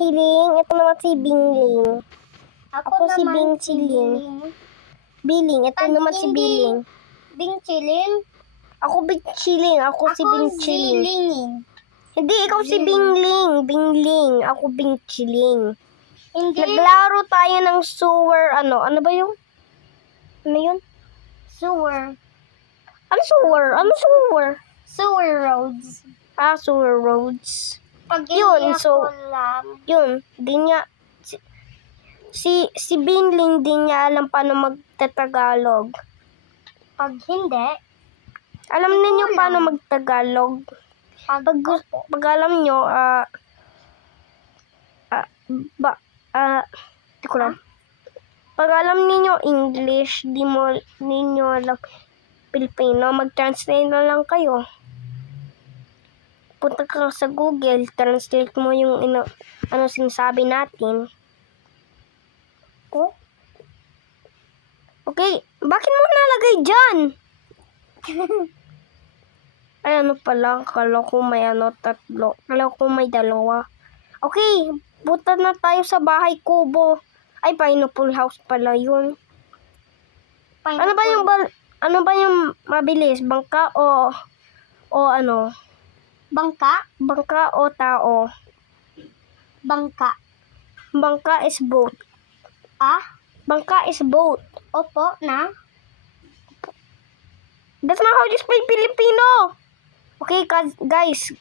Chiling. Ito naman si Bingling. Ako si naman Bing si Chiling. Biling. Biling. Ito Pag naman si hindi- Biling. Bing Chiling? Ako Bing Chiling. Ako si Bing Chiling. Zilingin. Hindi, ikaw si Biling. Bingling. Bingling. Ako Bing Chiling. Hindi. Naglaro tayo ng sewer, ano ba yun? Ano yun? Sewer. Ano sewer? Ano sewer? Sewer roads. Sewer roads. Pag hindi Yun, ako so- alam. Yun, di niya, si Bingling di niya alam paano magtatagalog. Pag hindi, Alam ninyo paano magtagalog? Pag alam nyo, di ko alam. Pag alam ninyo English, di ninyo alam Pilipino, mag-translate na lang kayo. Punta ka sa Google, translate mo yung ano sinasabi natin. Oh? Okay, bakit mo nalagay dyan? Ay, ano pala, kala ko may tatlo. Kala ko may dalawa. Okay, punta na tayo sa bahay kubo. Ay, pineapple house pala yun. Ano ba yung mabilis? Bangka o ano? Bangka? Bangka o tao? Bangka. Bangka is boat. Bangka is boat. Opo na. That's not how you speak Filipino. Okay, guys.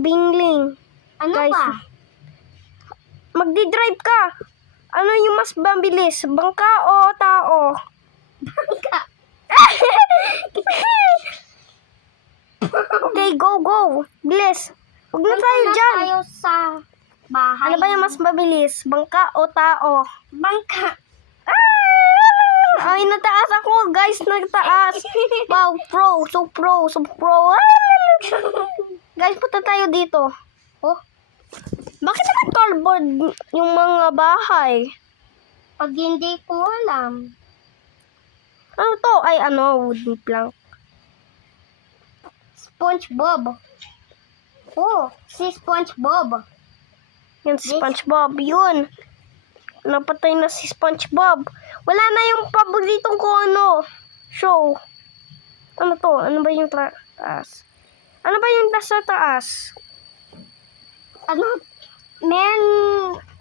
Bingling. Ano Guys, ba? magdi-drive ka. Ano yung mas mabilis? Bangka o tao? Bangka. Okay, go. Bilis. Huwag na tayo dyan. tayo sa bahay. Ano ba yung mas mabilis? Bangka o tao? Bangka. Ay, nataas ako, guys. Nagtaas. Wow, So pro. Guys, punta tayo dito. Oh, Bakit naka-cardboard yung mga bahay? pag hindi ko alam. Ano to? Ay, wooden plank. SpongeBob. Oh, si SpongeBob. Yan si SpongeBob. Yun. Napatay na si SpongeBob. Wala na yung paboritong ko show. Ano to? Ano ba yung taas? Ano ba yung sa taas? Ano? Meron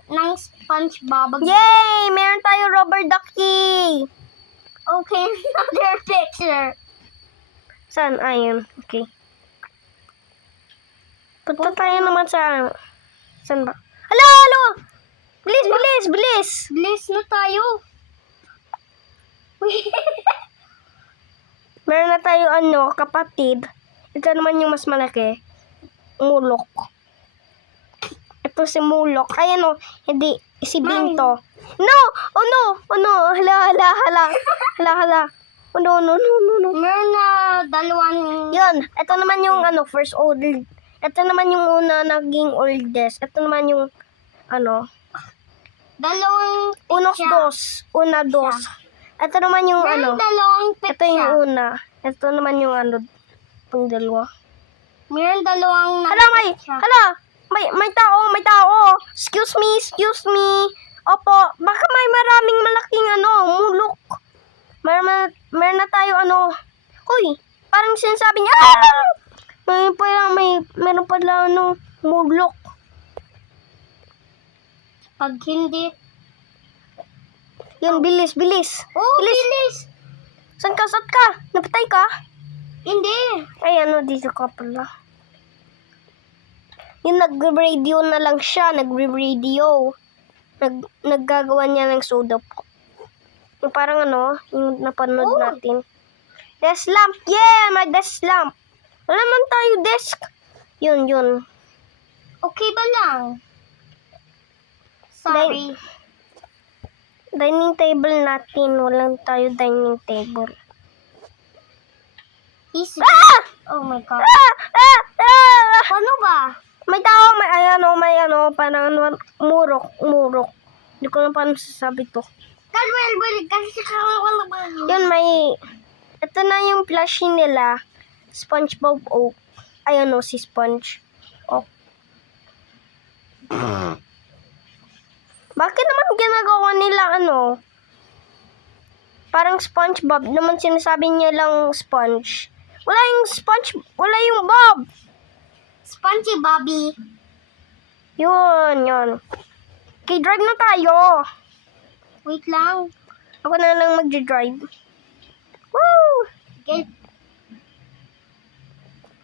ng SpongeBob. Yay! Meron tayo rubber ducky. Okay, another picture. Saan? Ayun. Okay. Punta tayo naman sa... Saan ba? Halo! Bilis! Bilis na tayo. Meron na tayo kapatid. Ito naman yung mas malaki. Mulok. Ito si Mulok. Ay, hindi. Si Binto. No! Oh no! Hala. Oh no. Meron na dalawang... Yun. Ito naman yung first old. Ito naman yung una naging oldest. Ito naman yung Dalawang unos picture. dos. Una dos. Ito naman yung Meron dalawang Ito picture. yung una. Ito naman yung yung dalawa. Meron dalawang Hala, picture. may tao. Excuse me. Opo, baka may maraming malaking mulok. Meron na tayo Hoy, parang sinasabi niya, meron pala mulok. Pag hindi... Yun, bilis. Oh, bilis. Saan ka? Napatay ka? Hindi. Ay, dito ka pala. Yung nag-radio na lang siya. Nag-radio. Naggagawa niya ng soda pop. Yung parang yung napanood natin. Desk lamp. Yeah, may desk lamp. Wala man tayo desk. Yun. Okay ba lang? Sorry. Dining table natin. Walang tayo dining table. Easy. Oh my God. Ano ba? May tao, may parang murok. Hindi ko na paano sasabi to. Yun, ito na yung plushie nila. SpongeBob Oak. Si Sponge. Bakit naman ginagawa nila parang SpongeBob naman sinasabi niya lang sponge. Wala yung sponge, wala yung Bob. Spongy Bobby. Yun. Okay, drive na tayo. Wait lang. Ako na lang mag-drive. Woo! Get...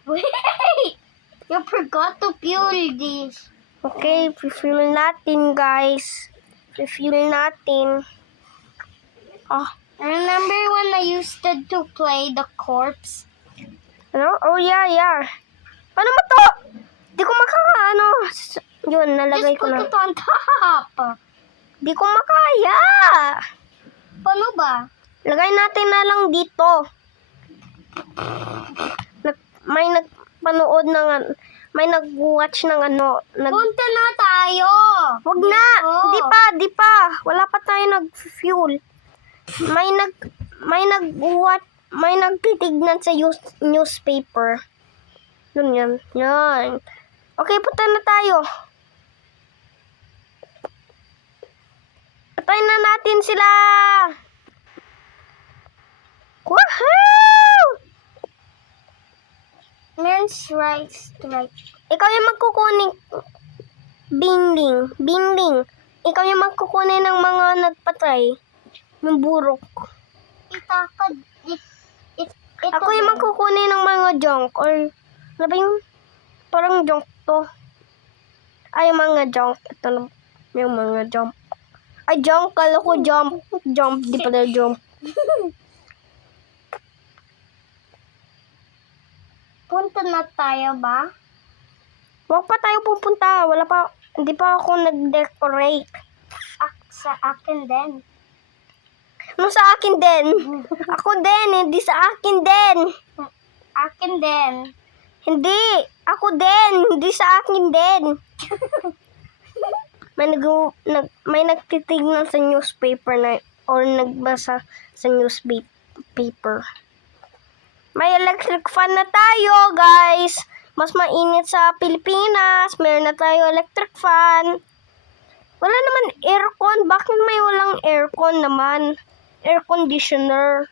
Wait! You forgot to fuel this. Okay, refuel natin, guys. Refuel natin. Ah, Remember when I used to play the corpse? ano? Oh, yeah. Paano mo to? Di ko Yun, nalagay Just ko put na. it on top. Di ko makaya. Paano ba? Lagay natin na lang dito. May nagpanood ng may nag-watch ng Punta na tayo. Wag na. Oh. Di pa. Wala pa tayo nag-fuel. May nagtitignan sa newspaper. Yan. Okay, punta na tayo. Patayin na natin sila. Woohoo! Meron strike. Ikaw yung magkukunin. Bingling. Ikaw yung magkukunin ng mga nagpatay. Yung burok. Ako yung magkukunin ng mga junk. Or, ano ba yung parang junk to? Ay, mga junk. Ito na, yung mga jump. Ay, junk. Kala ko jump. Jump. Di pala jump. Punta na tayo ba? Huwag pa tayo pupunta. Hindi pa ako nag-decorate. Sa akin din. Ano sa akin din? Ako din. Hindi sa akin din. Akin din. Hindi. Ako din. Hindi sa akin din. May nagtitignan sa newspaper or nagbasa sa newspaper. May electric fan na tayo, guys. Mas mainit sa Pilipinas. Meron na tayo electric fan. Wala naman aircon. Bakit may walang aircon naman? Air conditioner.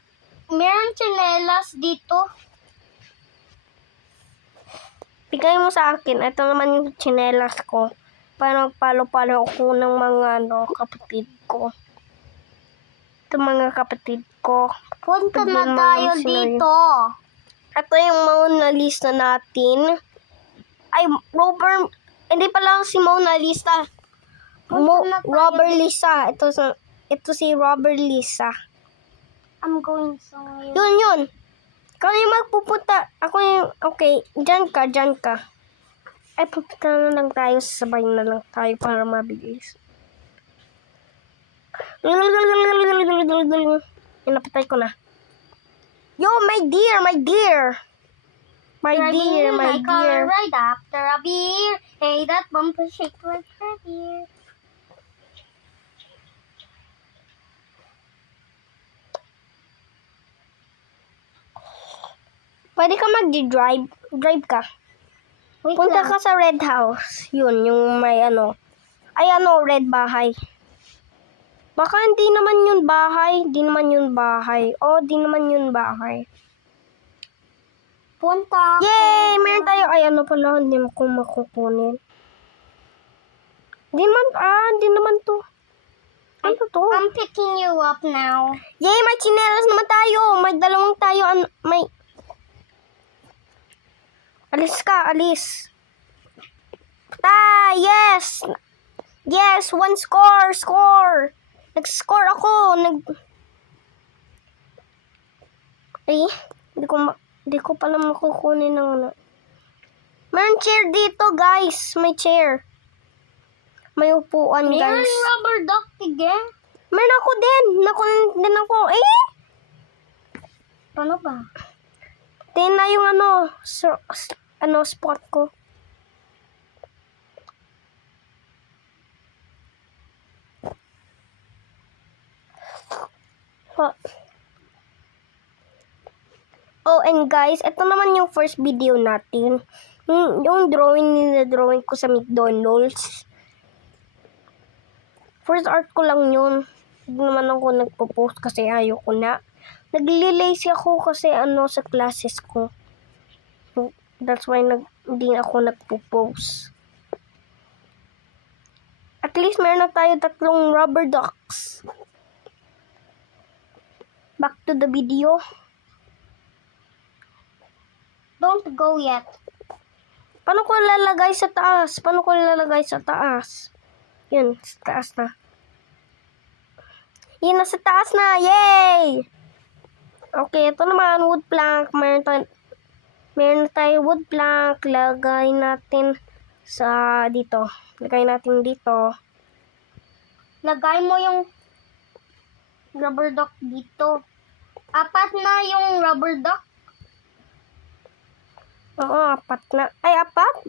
Meron tsinelas dito. Bigay mo sa akin. Ito naman yung tsinelas ko. Para magpalo-palo ako ng mga kapatid ko. Ito mga kapatid ko. Punta Pag na may mga tayo scenario. dito. Ito yung Mona Lisa natin. Ay, Robert. Hindi pala si Mona Lisa. Punta na tayo Robert dito. Lisa. Ito si Robert Lisa. I'm going somewhere. Yun. Ikaw yung magpupunta. Ako yung, okay, dyan ka. Ay, pupunta na lang tayo. Sabay na lang tayo para mabilis. Napatay ko na. Yo, my dear. Driving my car right after a beer. Hey, that bumper shake like a beer. Pwede ka mag-drive. Drive ka. Wait Punta lang. ka sa red house. Yun, yung may red bahay. Baka hindi naman yun bahay. Di naman yun bahay. Punta. Yay! Meron tayo. Ay, pala. Hindi ko makukunin. Di naman to. Ano to? I'm picking you up now. Yay! May chinelas naman tayo. May dalawang tayo. Alis ka, alis. Yes! Yes! 1 score! Nag-score ako. Ay, hindi ko pala makukunin ng Meron chair dito, guys. May chair. May upuan, Meron guys. rubber duck again. Meron ako din. Nakunin din ako. Paano ba? Tingnan na yung spot ko. Oh, and guys, ito naman yung first video natin. Yung drawing ko sa McDonald's. First art ko lang yun. Hindi naman ako nagpo-post kasi ayoko na. Nagli-lazy ako kasi sa classes ko. That's why hindi ako nagpo-post. At least meron na tayo 3 rubber ducks. Back to the video. Don't go yet. Paano ko lalagay sa taas? Paano ko lalagay sa taas? Yun, sa taas na. Yun, nasa taas na! Yay! Okay, ito naman, wood plank. Meron tayo wood plank. Lagay natin sa dito. Lagay natin dito. Lagay mo yung rubber duck dito. 4 na yung rubber duck. Oo, 4 na. Ay, 4?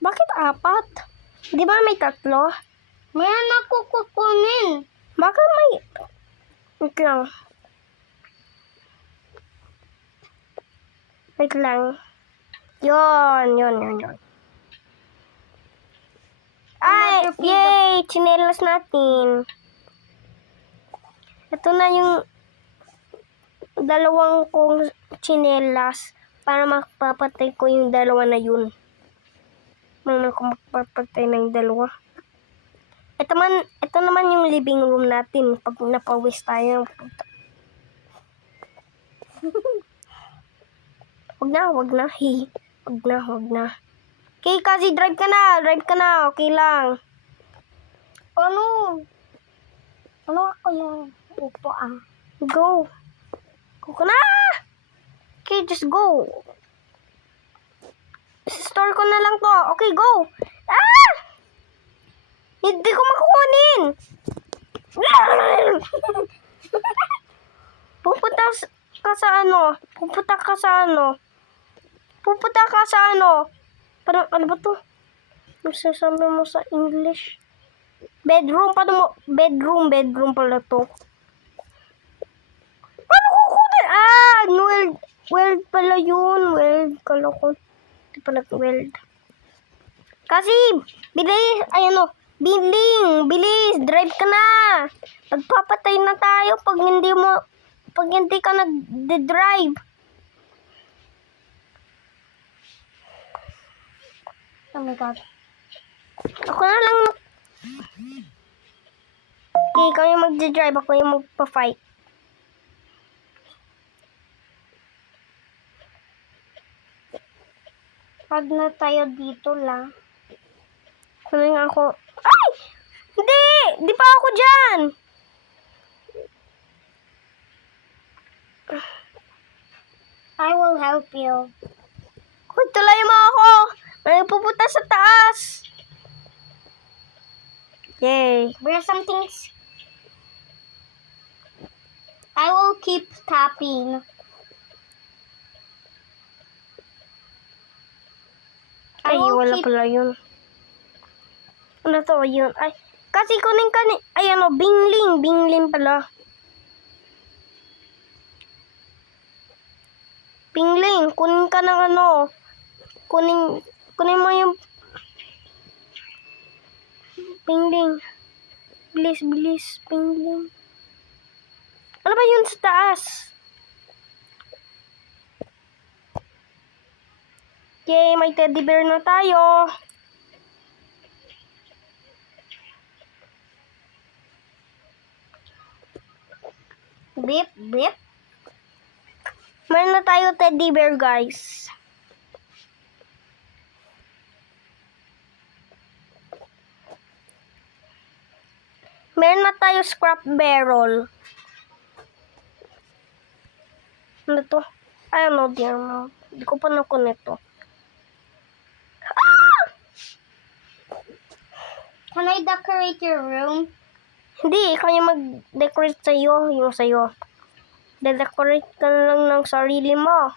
Bakit 4? Di ba may 3? Meron ako kukunin. Bakit may... Wait lang. Wait lang. Yun. Ay, Another piece of- yay! Chinelas natin. Ito na yung 2 kong chinelas para mapapatay ko yung 2 na yun. Muna ko magpapatay ng 2. Ito naman yung living room natin pag napawis tayo. Wag na. Wag na. Okay, kasi drive ka na. Okay lang. Ano? Ano ako yung upo Go ka na! Okay, just go. Store ko na lang to. Okay, go. Ah! Hindi ko makukunin. Pupunta ka sa ano. Parang, ano ba to? Masasabi mo sa English. Bedroom pala to. Paano kukunin? Weld pala yun. Weld, kala ko. Hindi pala weld. Kasi, bilis, drive ka na. Magpapatay na tayo pag hindi ka nag-drive. Oh my God. Ako na lang. Okay, ikaw yung mag-drive, ako yung magpa-fight. Pag na tayo dito lang. Kunin ako. Ay! Hindi! Di pa ako dyan! I will help you. Uy, tulay mo ako! May pupunta sa taas! Yay! There's something. I will keep tapping. Ay, I will wala keep- pala yun. Ano to? Yun. Ay, kasi kunin ka ni... Ay, bingling. Bingling pala. Bingling, kunin ka ng kunin mo yung... Bingling. Bilis. Bingling. Ano ba yun sa taas? Yay, may teddy bear na tayo. Beep, beep. Meron na tayo teddy bear, guys. Meron na tayo scrap barrel. Ano to? Ay, ano, dear mom. Hindi ko pa nakunin to. Can I decorate your room? Hindi, ikaw yung mag-decorate sa'yo. Yung sa'yo. De-decorate ka na lang ng sarili mo.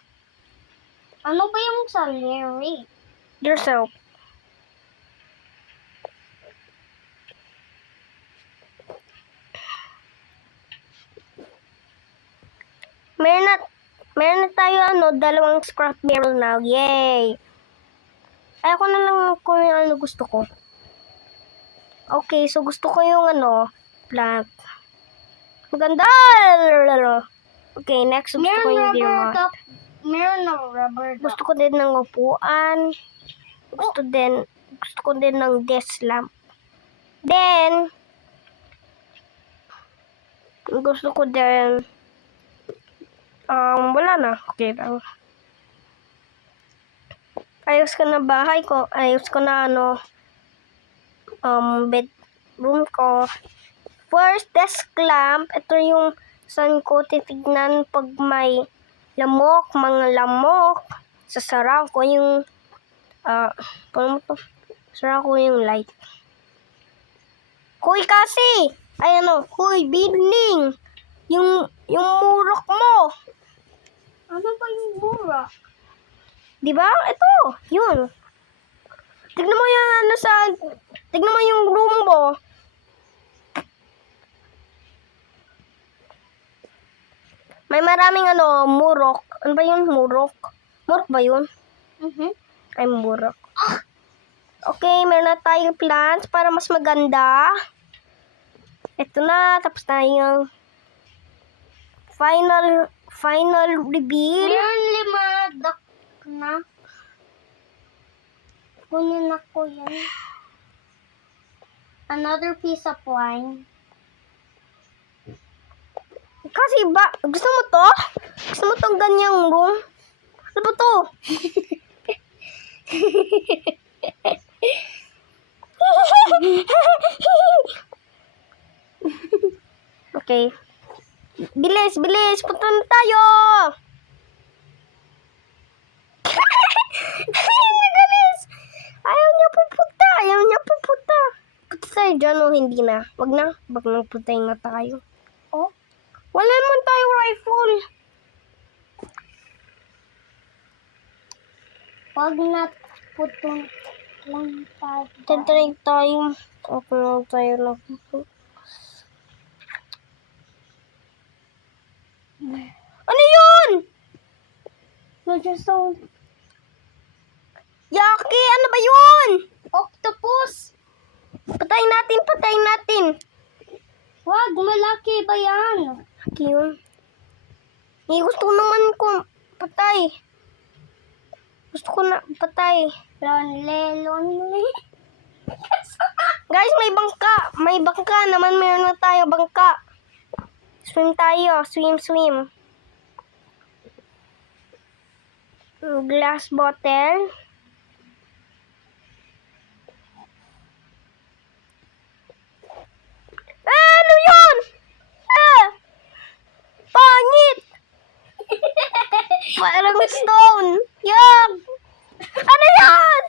Ano ba yung salary? Yourself. Meron na tayo 2 scrap barrel now. Yay! Ay, ako na lang kung ano gusto ko. Okay, so gusto ko yung plant. Maganda! Okay, next gusto ko yung deer moth. Meron na rubber duck. Gusto ko din ng upuan. Gusto ko din ng desk lamp. Then, gusto ko din, wala na. Okay lang. Ayos ko na bahay ko. Ayos ko na bedroom ko. First, desk lamp. Ito yung saan ko titignan pag may mga lamok. Sasara ko yung, sasara ko yung light. Hoy kasi! Hoy, bidling! Yung murok mo! Ano ba yung mura? Diba? Ito, yun. Tignan mo yung tignan mo yung room mo. May maraming murok. Ano ba yun, murok? Murok ba yun? Ay, murok. Okay, meron na tayong plants para mas maganda. Ito na, tapos na yung final reveal. Meron 5 duck na. Kunin ako yan. Another piece of wine. Kasi gusto mo to? Gusto mo tong ganyang room? Ano ba to? Okay. Bilis! Punta na tayo! Bilis! Ayaw niya pupunta! Punta tayo dyan o hindi na? Wag na. Bag nang puntayin na tayo. Oh? Wala naman tayo rifle. Wag na putong lang tayo. Tatry tayo. Okay lang tayo na pupunta. Ano yun? Nag-sound. Yaki, ano ba yun? Octopus! Patayin natin. Wag, malaki ba yan? Yaki yun. Gusto ko naman kung patay. Gusto ko na patay. Lonely. Guys, may bangka naman. Meron na tayo bangka. Swim tayo. Swim. Glass bottle. Ano yun? Pangit! Parang stone. Yuck! Ano yan?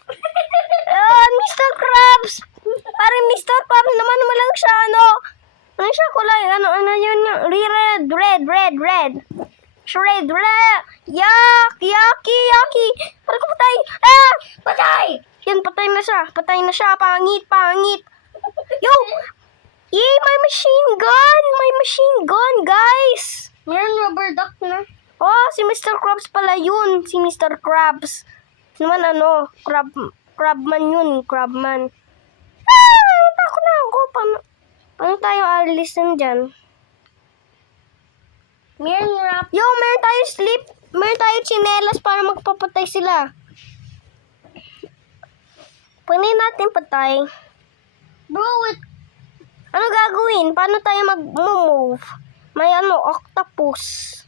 Mr. Krabs! Parang Mr. Krabs naman lang siya, ano siya kulay? Ano yun? Red. Red. Yucky. Parang ko patay. Patay! Yan, patay na siya. Pangit. Yo! Yay, may machine gun, guys! Meron rubber duck na. Oh, si Mr. Krabs pala yun. Si Mr. Krabs. Naman Crabman yun. Crabman. Takot na ako. Paano tayo alisin dyan? Meron wrap. Yo, meron tayo tsinelas para magpapatay sila. Pwede natin patay. Bro, Ano gagawin? Paano tayo mag-move? May octopus.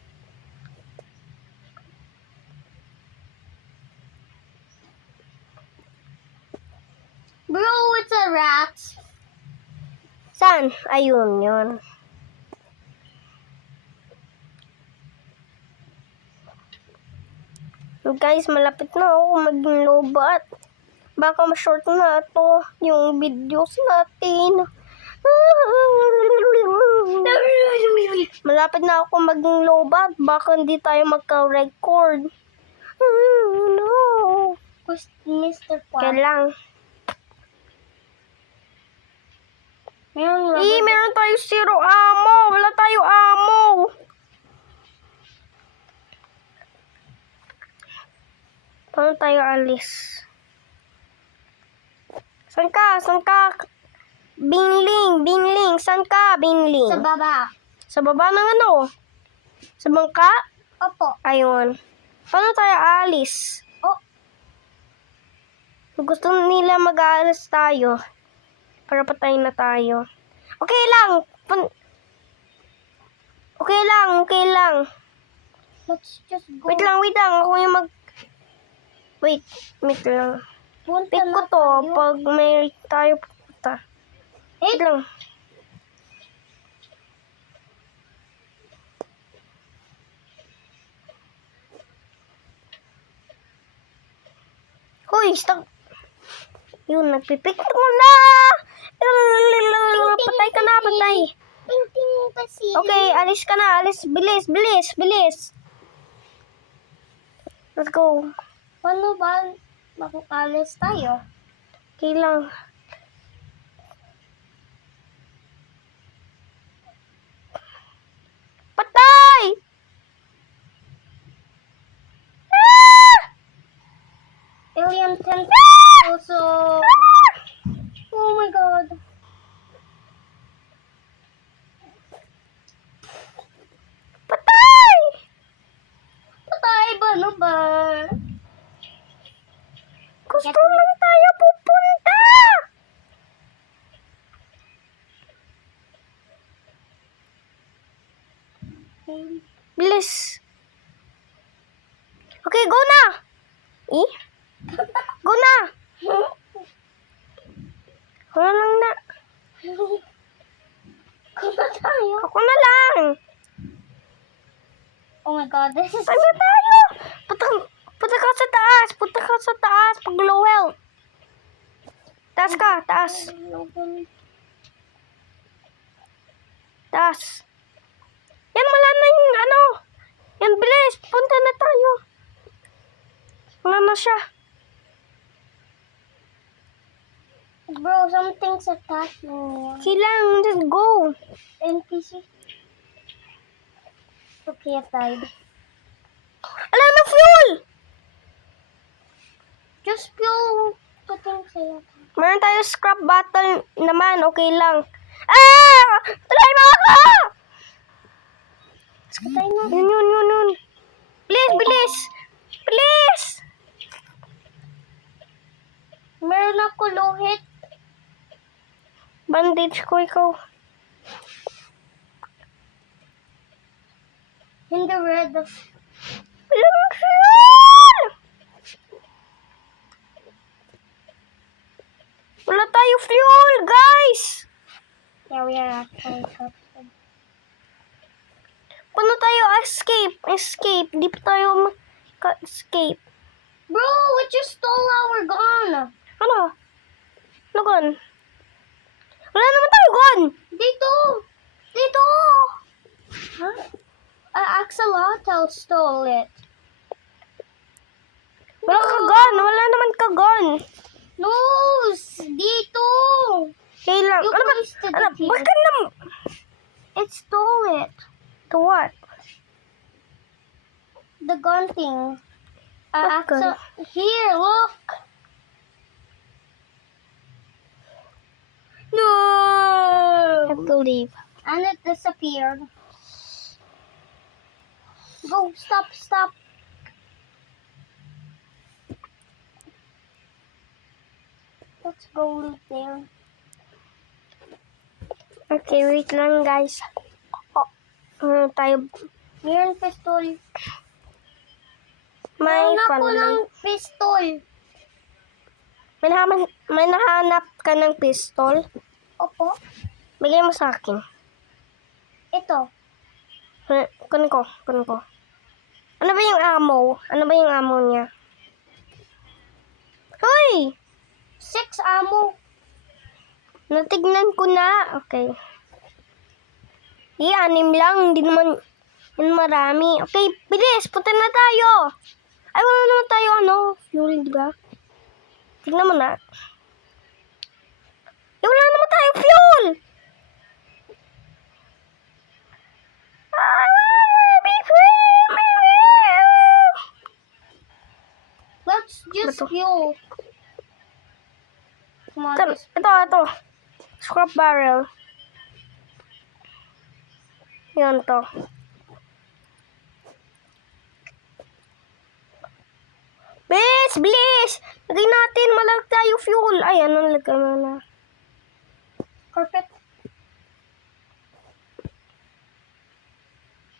Bro, it's a rat. Saan? Ayun, yun. Guys, malapit na ako maging lobat. Baka ma-short na ito yung videos natin. Malapit na ako maging lobat. Baka hindi tayo magka-record. No. Mr. Quack. Kailang. Meron Meron tayo zero ammo. Wala tayo ammo. Paano tayo alis? Saan ka? Bingling. Saan ka, Bingling? Sa baba. Sa baba ng ano? Sa bangka? Opo. Ayun. Paano tayo aalis? Oh, Gusto nila mag-aalis tayo. Para patayin na tayo. Okay lang. Okay lang. let's just go. Wait lang. Ako yung Wait lang. Punta Pick ko na to tayo. pag may tayo pupunta. Wait lang. Hoy, stop. Yun, nagpipick ko na! Patay ka na, patay. Ting pasi. Okay, alis ka na, alis. Bilis. Let's go. Paano ba makakalis tayo? Okay lang. Patay! Ah! Alien tent also. Oh my god. Patay! Patay ba? Ano ba? Gusto lang tayo pupunta! Bilis. Okay, go na! Go na! Ako na lang na. Kuna tayo. Ako na lang. Oh my god, this is... Saan na tayo? Punta ka sa taas. Pag low health. Taas ka. Taas. Yan, wala na yung ano. Yan, bilis. Punta na tayo. Wala na siya. Bro, something's attacking me. Kailangan, just go. NPC. Okay, I died. Ala na fuel. Just fuel the thing sa'yo. Meron tayo scrap bottle naman. Okay lang. Ah! Tulay mo ako! Patay na. Yun. Bilis! Meron ako low hit. Bandage ko ikaw. In the red. Walang fuel! Wala tayo fuel, guys! Yeah, we are actually covered. Paano tayo escape? Di pa tayo escape. Bro, we just stole our gun. Ano? Ano gun? Wala naman tayo gun! Dito. Huh? Axolotl stole it. Wala ka gun! Wala naman ka gun! No, dito. Okay lang. You wasted it here. Ba't ka nam... It stole it. To what? The gun thing. What gun? Here, look. No. I have to leave. And it disappeared. Go, stop. Let's go loot there. Okay, wait lang, guys. Tayo... Meron pistol. May Meron fun ako lang. ng pistol. May nahanap ka ng pistol? Opo. Bigay mo sa akin. Ito. Kunin ko. Ano ba yung ammo niya? Hoy! 6 ammo. Natignan ko na. Okay. Di, 6 lang. Hindi naman yun marami. Okay, bilis. Punta na tayo. Ay, wala naman tayo, fuel, di ba? Tignan mo na. Wala naman tayo fuel. Let's just Ito. fuel. Come on. Ito. Scrap barrel. Yan to. Bilis! Bilis! Lagay natin. Malag tayo fuel. Ay, anong lagay mo na? Carpet.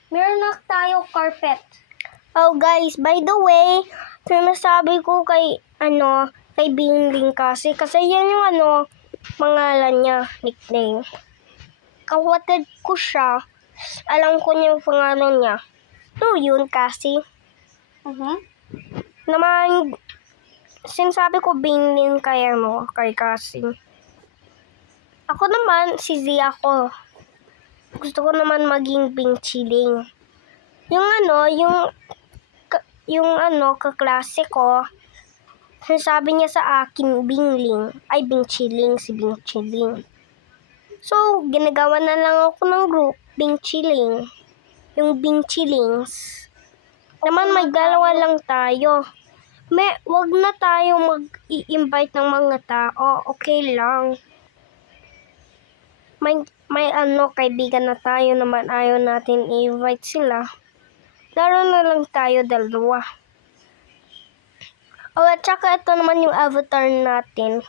Meron na tayo carpet. Oh guys, by the way, sinasabi ko kay kay Bingling kasi yan yung pangalan niya, nickname. Kawatid ko siya. Alam ko niya yung pangalan niya. So yun kasi. Naman sinasabi ko Bingling kay kay Cassie. Ako naman si Zia ko. Gusto ko naman maging Bing Chilling. Yung kaklase ko, sinasabi niya sa akin, Bingling. Ay, Bing Chilling, si Bing Chilling. So, ginagawa na lang ako ng group, Bing Chilling. Yung Bing Chillings. Naman, may dalawa lang tayo. Wag na tayo mag-i-invite ng mga tao. Okay lang. May kaibigan na tayo naman ayaw natin i-invite sila. Laro na lang tayo dalawa. At saka ito naman yung avatar natin.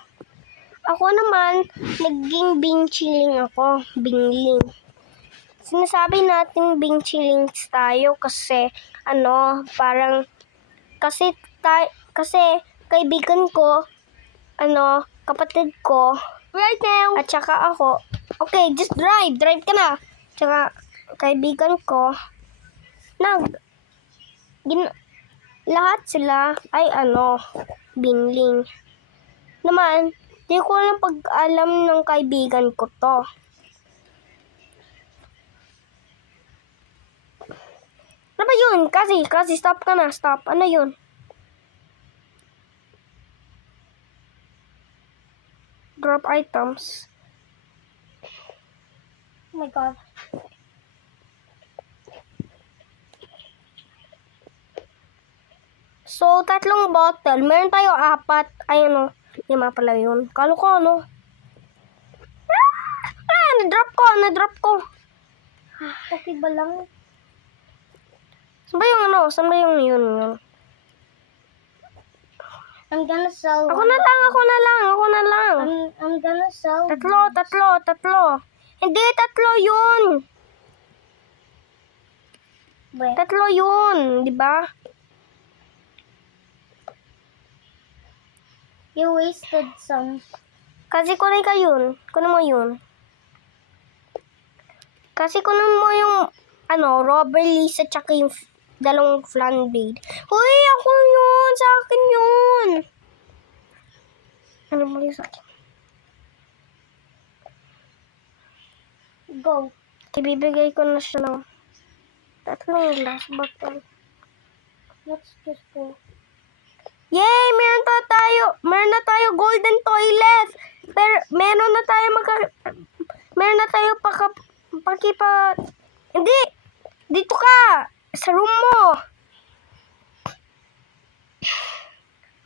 Ako naman, naging Bing Chilling ako. Bingling. Sinasabi natin Bing Chillings tayo kasi, parang, kasi kaibigan ko, kapatid ko, Right now. at saka ako, okay, just drive ka na. Tsaka, kaibigan ko, lahat sila ay Bingling. Naman, di ko lang pag-alam ng kaibigan ko to. Ano ba yun? Kasi, stop ka na, stop. Ano yun? Drop items. Oh my God. So, 3 bottle. Meron tayo 4. Ay, 5 pala yun. Kalo ko, na-drop ko. Okay ba lang? Saan ba yung yun? I'm gonna sell. Ako na lang. I'm gonna sell. 3. Hindi, 3 yun. Wait. 3 yun, di ba? You wasted some. Kasi kunin ka yun. Kunin mo yun. Kasi kunin mo yung, Robert Lisa, tsaka yung 2 flan blade. Uy, ako yun! Sa akin yun! Ano mo yung sa akin? Go. Ibibigay ko na siya ng 3 last bottle. Let's just go. Yay! Meron na tayo golden toilet! Pero, meron na tayo hindi! Dito ka! Sa room mo!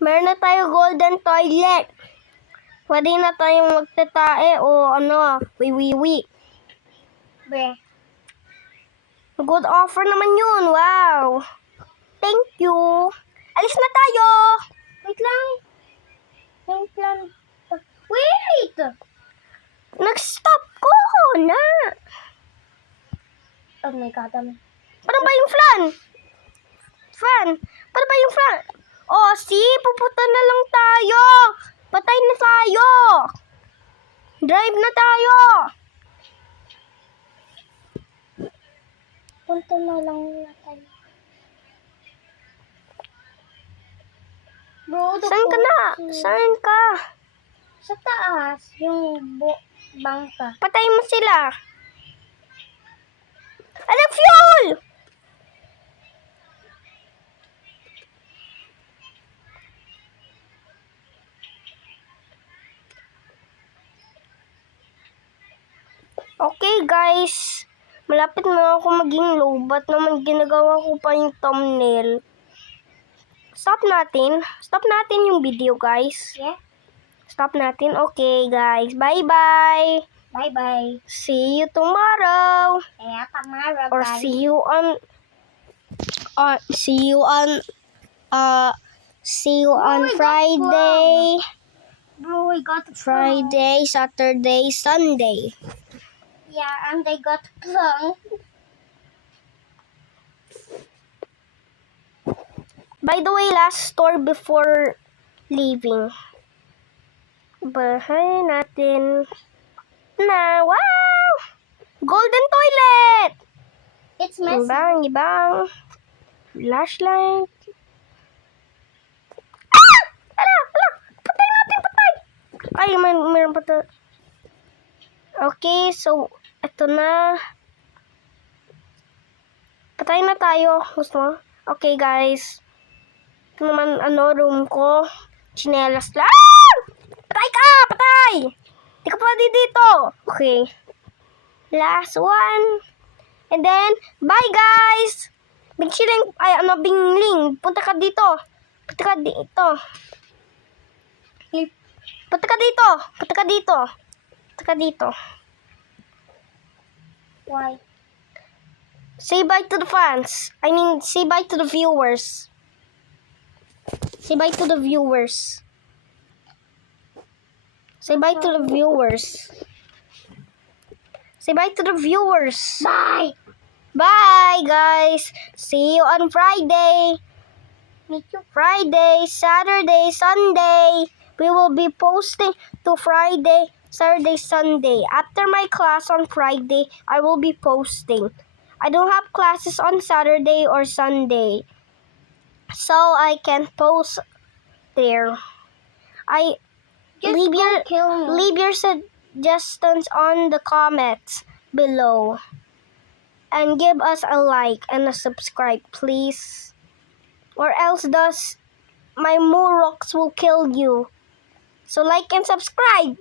Meron na tayo golden toilet. Pwede na tayong magtatae o wiwiwi. Bre. Good offer naman yun. Wow! Thank you! Alis na tayo! Wait lang. Wait! Nag-stop ko na! Oh my God. Paano ba yung flan? Paano ba yung flan? Oh, pupunta na lang tayo! Patay na tayo! Drive na tayo! Punta na lang natin. Bro, Saan ka na? Saan ka? Sa taas, yung bangka. Patay mo sila! Alam, fuel! Okay guys, malapit na ako maging lobat naman ginagawa ko pa yung thumbnail. Stop natin yung video guys. Yeah? Stop stop natin. Okay, guys. Bye-bye. Bye-bye. See you tomorrow. Kaya tomorrow, Or guys. see you on see you on Oh, we got Friday. Bro, we got Friday, Saturday, Sunday. Yeah, and they got plum. By the way, last store before leaving. Bahay natin na. Wow! Golden toilet! It's messy. Ibang. Flashlight. Ah! Ala! Patay natin, patay! Ay, mayroon pa to. Okay, so, eto na. Patay na tayo. Gusto mo? Okay, guys. Ito naman, room ko. Chinelas lang. Ah! Patay ka! Patay! Di ka pwede dito. Okay. Last one. And then, bye, guys! Bingling. Punta ka dito. Punta ka dito. Punta ka dito. Punta ka dito. Punta ka dito. Why? Say bye to the fans. I mean, say bye to the viewers. Say bye to the viewers. Say bye to the viewers. Say bye to the viewers. Bye! Bye, guys. See you on Friday. Me too. Friday, Saturday, Sunday. We will be posting to Friday, Saturday, Sunday. After my class on Friday, I will be posting. I don't have classes on Saturday or Sunday, so I can post there. Just Leave don't kill me. leave your suggestions on the comments below. And give us a like and a subscribe, please. Or else my Murox will kill you. So like and subscribe.